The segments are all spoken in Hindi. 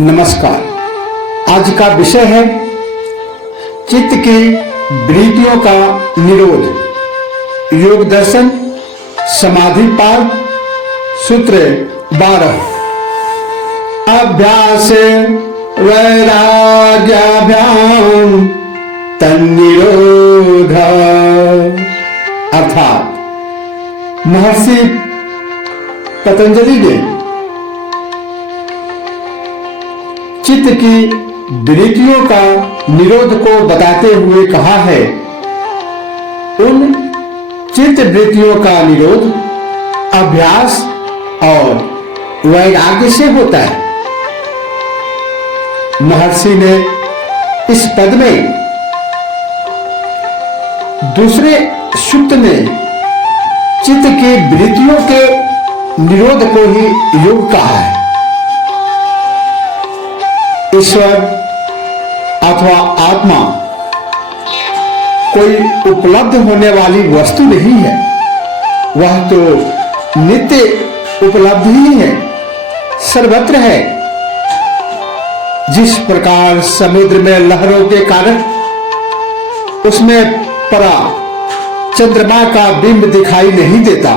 नमस्कार। आज का विषय है चित्त की वृत्तियों का निरोध। योग दर्शन समाधि पाद सूत्र 12। अभ्यास वैराग्याभ्याम तन्निरोध। अर्थात महर्षि पतंजलि ने चित्त की वृत्तियों का निरोध को बताते हुए कहा है, उन चित्त वृत्तियों का निरोध अभ्यास और वैराग्य से होता है। महर्षि ने इस पद में दूसरे सूक्त में चित्त की वृत्तियों के निरोध को ही योग कहा है। ईश्वर अथवा आत्मा कोई उपलब्ध होने वाली वस्तु नहीं है, वह तो नित्य उपलब्ध ही है, सर्वत्र है। जिस प्रकार समुद्र में लहरों के कारण उसमें परा चंद्रमा का बिंब दिखाई नहीं देता,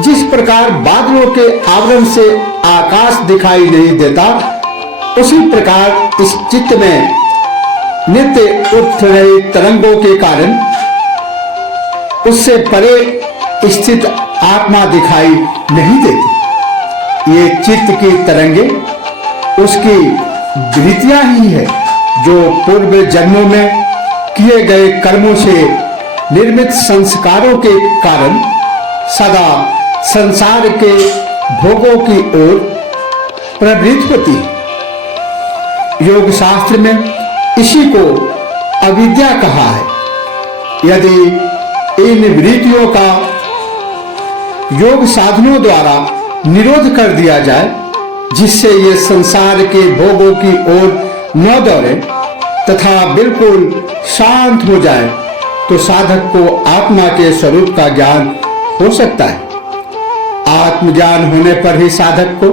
जिस प्रकार बादलों के आवरण से आकाश दिखाई नहीं देता, उसी प्रकार इस चित्त में नित्य उठ रही तरंगों के कारण उससे परे स्थित आत्मा दिखाई नहीं देती। ये चित्त की तरंगे उसकी वृत्तियां ही है, जो पूर्व जन्मों में किए गए कर्मों से निर्मित संस्कारों के कारण सदा संसार के भोगों की ओर प्रवृत्त होती है। योग शास्त्र में इसी को अविद्या कहा है। यदि इन वृत्तियों का योग साधनों द्वारा निरोध कर दिया जाए, जिससे ये संसार के भोगों की ओर न दौड़े तथा बिल्कुल शांत हो जाए, तो साधक को आत्मा के स्वरूप का ज्ञान हो सकता है। आत्मज्ञान होने पर ही साधक को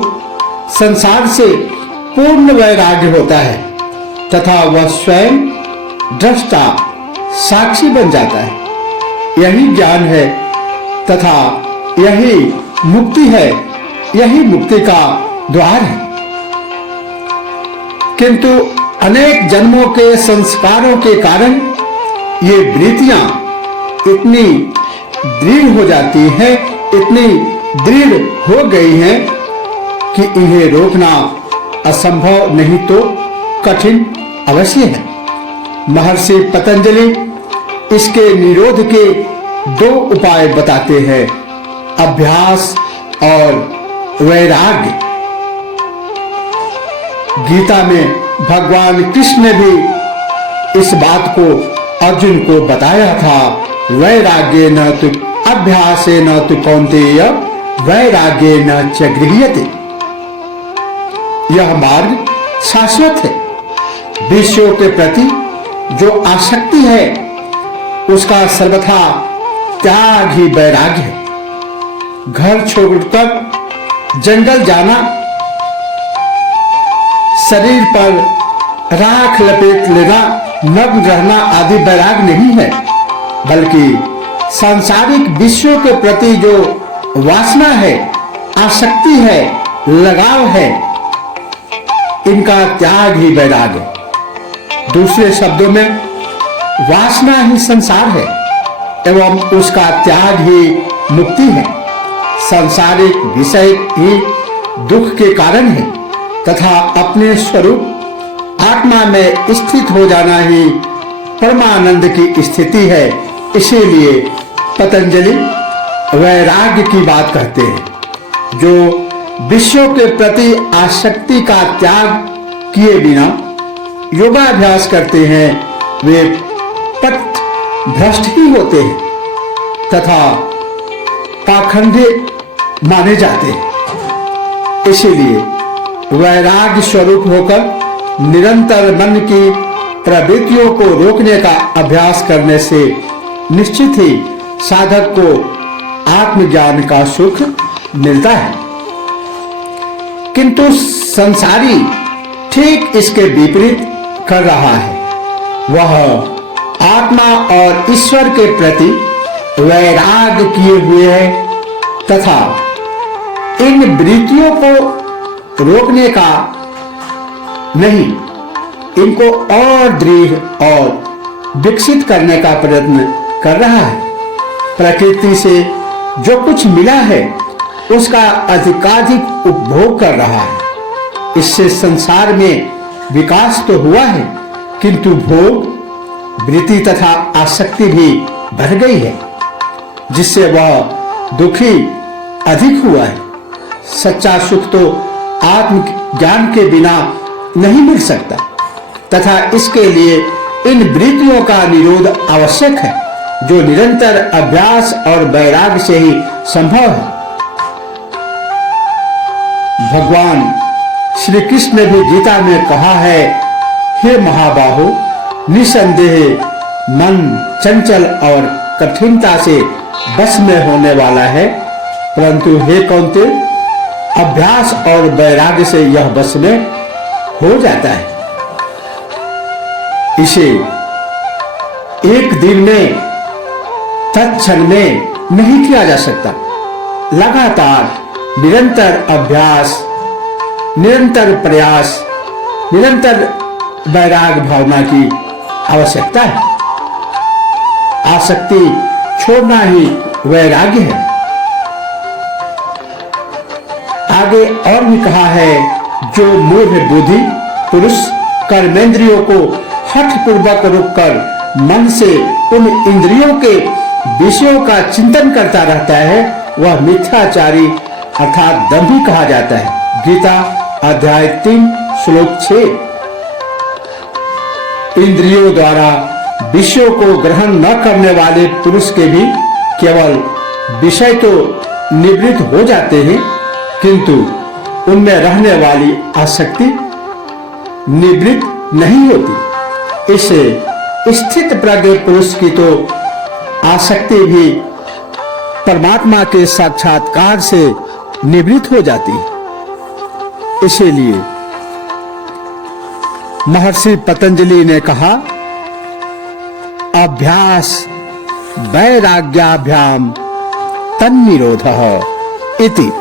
संसार से पूर्ण वैराग्य होता है तथा वह स्वयं दृष्टा साक्षी बन जाता है। यही ज्ञान है तथा यही मुक्ति है, यही मुक्ति का द्वार है। किंतु अनेक जन्मों के संस्कारों के कारण ये वृत्तियां इतनी दृढ़ हो जाती हैं, इतनी दृढ़ हो गई हैं कि इन्हें रोकना असंभव नहीं तो कठिन अवश्य है। महर्षि पतंजलि इसके निरोध के दो उपाय बताते हैं, अभ्यास और वैराग्य। गीता में भगवान कृष्ण ने भी इस बात को अर्जुन को बताया था, वैराग्य न तु अभ्यासे न तु कौन्तेय वैराग्य न च गृह्यते। यह मार्ग शाश्वत है। विषयों के प्रति जो आसक्ति है उसका सर्वथा त्याग ही वैराग्य है। घर छोड़कर जंगल जाना, शरीर पर राख लपेट लेना, नग्न रहना आदि वैराग्य नहीं है, बल्कि सांसारिक विषयों के प्रति जो वासना है, आसक्ति है, लगाव है, इनका त्याग ही वैराग्य। दूसरे शब्दों में वासना ही संसार है एवं उसका त्याग ही मुक्ति है। सांसारिक विषय ही दुख के कारण है तथा अपने स्वरूप आत्मा में स्थित हो जाना ही परमानंद की स्थिति है। इसीलिए पतंजलि वैराग्य की बात कहते हैं। जो विषयों के प्रति आसक्ति का त्याग किए बिना योगाभ्यास करते हैं, वे पथ भ्रष्ट ही होते हैं तथा पाखंडी माने जाते हैं। इसीलिए वैराग्य स्वरूप होकर निरंतर मन की प्रवृत्तियों को रोकने का अभ्यास करने से निश्चित ही साधक को आत्मज्ञान का सुख मिलता है। किंतु संसारी ठीक इसके विपरीत कर रहा है। वह आत्मा और ईश्वर के प्रति वैराग्य किए हुए है तथा इन वृत्तियों को रोकने का नहीं, इनको और दृढ़ और विकसित करने का प्रयत्न कर रहा है। प्रकृति से जो कुछ मिला है उसका अधिकाधिक उपभोग कर रहा है। इससे संसार में विकास तो हुआ है, किंतु भोग, वृत्ति तथा आसक्ति भी बढ़ गई है, जिससे वह दुखी अधिक हुआ है। सच्चा सुख तो आत्मज्ञान के बिना नहीं मिल सकता तथा इसके लिए इन वृत्तियों का निरोध आवश्यक है, जो निरंतर अभ्यास और वैराग्य से ही संभव है। भगवान श्री कृष्ण ने भी गीता में कहा है, हे महाबाहो, निसंदेह मन चंचल और कठिनता से बस में होने वाला है, परंतु हे कौन्ते, अभ्यास और वैराग्य से यह बस में हो जाता है। इसे एक दिन में, तत्क्षण में नहीं किया जा सकता। लगातार निरंतर अभ्यास, निरंतर प्रयास, निरंतर वैराग्य भावना की आवश्यकता है। आसक्ति छोड़ना ही वैराग्य है। आगे और भी कहा है, जो मूढ़ बुद्धि पुरुष कर्मेंद्रियों को हठपूर्वक रोककर मन से उन इंद्रियों के विषयों का चिंतन करता रहता है, वह मिथ्याचारी अर्थात दंभी कहा जाता है। गीता अध्याय 3 श्लोक 6। इंद्रियों द्वारा विषयों को ग्रहण न करने वाले पुरुष के भी केवल विषय तो निवृत्त हो जाते हैं, किंतु उनमें रहने वाली आसक्ति निवृत्त नहीं होती। इससे स्थित प्रज्ञ पुरुष की तो आसक्ति भी परमात्मा के साक्षात्कार से निवृत्त हो जाती है। इसीलिए महर्षि पतंजलि ने कहा, अभ्यास वैराग्याभ्याम तन्निरोधः इति।